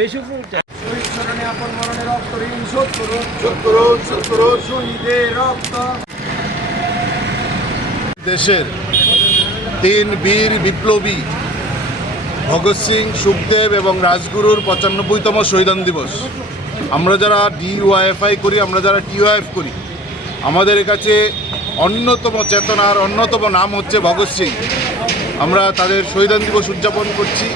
বেশি ফুলটা শহীদ স্মরণে আপন মরণে রক্ত ঋণ শোধ করুন, শোধ করুন, শোধ করুন শহীদের রক্ত। দেশের তিন বীর বিপ্লবী ভগৎ সিং, সুখদেব এবং রাজগুরুর ৯৫তম শহীদান দিবস। আমরা যারা ডিওয়াইএফআই করি, আমরা যারা টিওয়াইএফ করি, আমাদের কাছে অন্যতম চেতনার অন্যতম নাম হচ্ছে ভগৎ সিং। আমরা তাদের শহীদান দিবস উদযাপন করছি।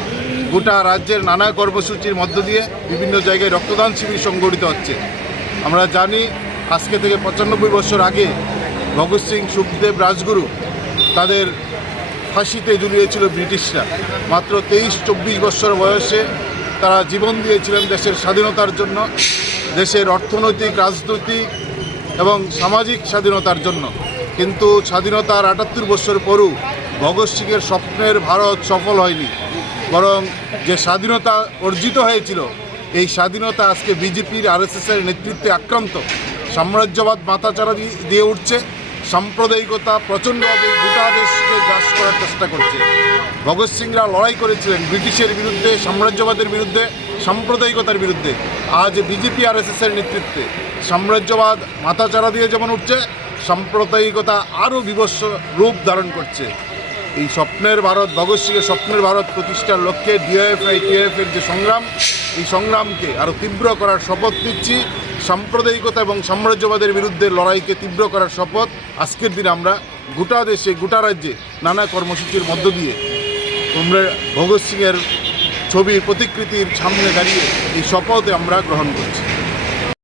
গোটা রাজ্যের নানা কর্মসূচির মধ্য দিয়ে বিভিন্ন জায়গায় রক্তদান শিবির সংগঠিত হচ্ছে। আমরা জানি আজকে থেকে ৯৫ বছর আগে ভগৎ সিং, সুখদেব, রাজগুরু তাদের ফাঁসিতে ঝুলিয়েছিল ব্রিটিশরা। মাত্র ২৩-২৪ বছর বয়সে তারা জীবন দিয়েছিলেন দেশের স্বাধীনতার জন্য, দেশের অর্থনৈতিক, রাজনৈতিক এবং সামাজিক স্বাধীনতার জন্য। কিন্তু স্বাধীনতার ৭৮ বছর পরও ভগৎ সিংয়ের স্বপ্নের ভারত সফল হয়নি, বরং যে স্বাধীনতা অর্জিত হয়েছিল এই স্বাধীনতা আজকে বিজেপির, আরএসএসের নেতৃত্বে আক্রান্ত। সাম্রাজ্যবাদ মাথাচাড়া দিয়ে উঠছে, সাম্প্রদায়িকতা প্রচণ্ডভাবে গোটা দেশকে গ্রাস করার চেষ্টা করছে। ভগৎ সিংরা লড়াই করেছিলেন ব্রিটিশের বিরুদ্ধে, সাম্রাজ্যবাদের বিরুদ্ধে, সাম্প্রদায়িকতার বিরুদ্ধে। আজ বিজেপি, আরএসএসের নেতৃত্বে সাম্রাজ্যবাদ মাথাচাড়া দিয়ে যেমন উঠছে, সাম্প্রদায়িকতা আরও বিভৎস রূপ ধারণ করছে। এই স্বপ্নের ভারত, ভগৎ সিংয়ের স্বপ্নের ভারত প্রতিষ্ঠার লক্ষ্যে ডিওয়াইএফআই, টিওএফের যে সংগ্রাম, এই সংগ্রামকে আরও তীব্র করার শপথ নিচ্ছি। সাম্প্রদায়িকতা এবং সাম্রাজ্যবাদের বিরুদ্ধে লড়াইকে তীব্র করার শপথ আজকের দিনে আমরা গোটা দেশে, গোটা রাজ্যে নানা কর্মসূচির মধ্য দিয়ে আমরা ভগৎ সিংয়ের ছবির প্রতিকৃতির সামনে দাঁড়িয়ে এই শপথে আমরা গ্রহণ করছি।